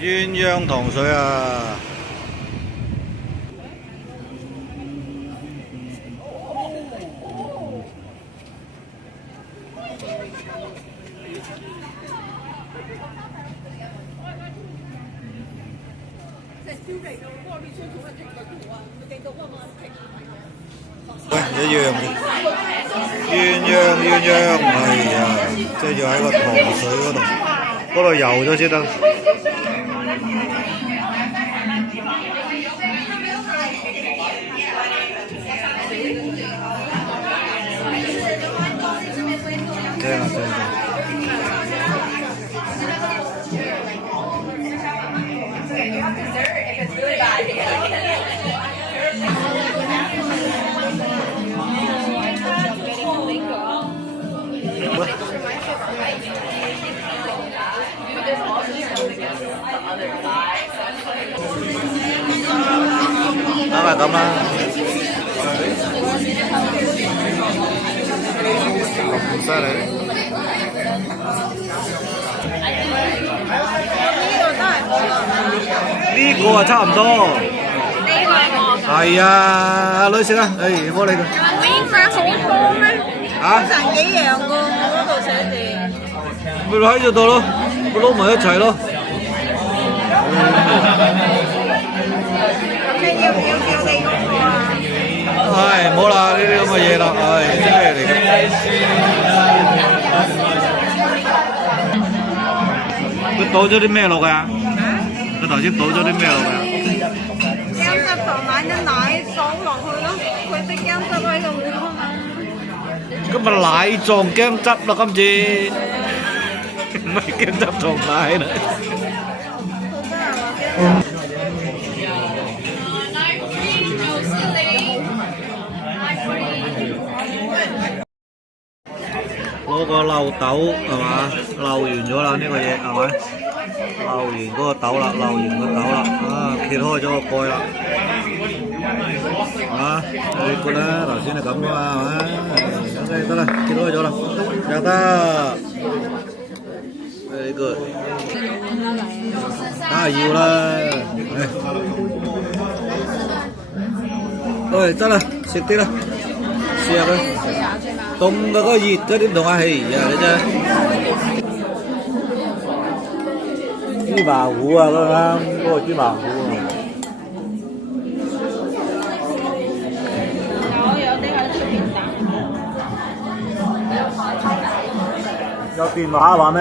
鴛鴦糖水啊！喂，一樣嘅。鴛鴦，係啊，即係要喺個糖水嗰度游咗先得。正啊正啊！梗係咁啦，咁犀利！呢個啊差唔多。係啊，阿女食啊，誒唔好理佢。煙花好多咩？嚇？成幾樣㗎，我嗰度寫住。咪喺度咯，咪撈埋一齊咯。咁你要唔要叫你嗰個啊？唉，唔好啦，呢啲咁嘅嘢啦，唉，咩嚟嘅？佢倒咗啲咩落㗎？佢頭先倒咗啲咩落㗎？薑汁同埋啲奶倒落去咯，佢啲薑汁喺度㗎嘛。咁咪奶撞薑汁咯，今次唔係薑汁撞奶啦。攞個漏豆係嘛？漏完咗啦，呢個嘢係咪？漏完嗰個豆啦，漏完個豆啦，啊，揭開咗個蓋啦，啊，你覺啦，頭先係咁啊嘛，係咪？OK，得啦，揭開咗啦，又得，very good，梗係要啦，喂，得啦，食啲啦，試下佢。凍嘅嗰個熱咗點同啊？係呀，你真係芝麻糊啊，嗰個啱嗰個芝麻糊啊。有啲喺出邊等。有電話話咩？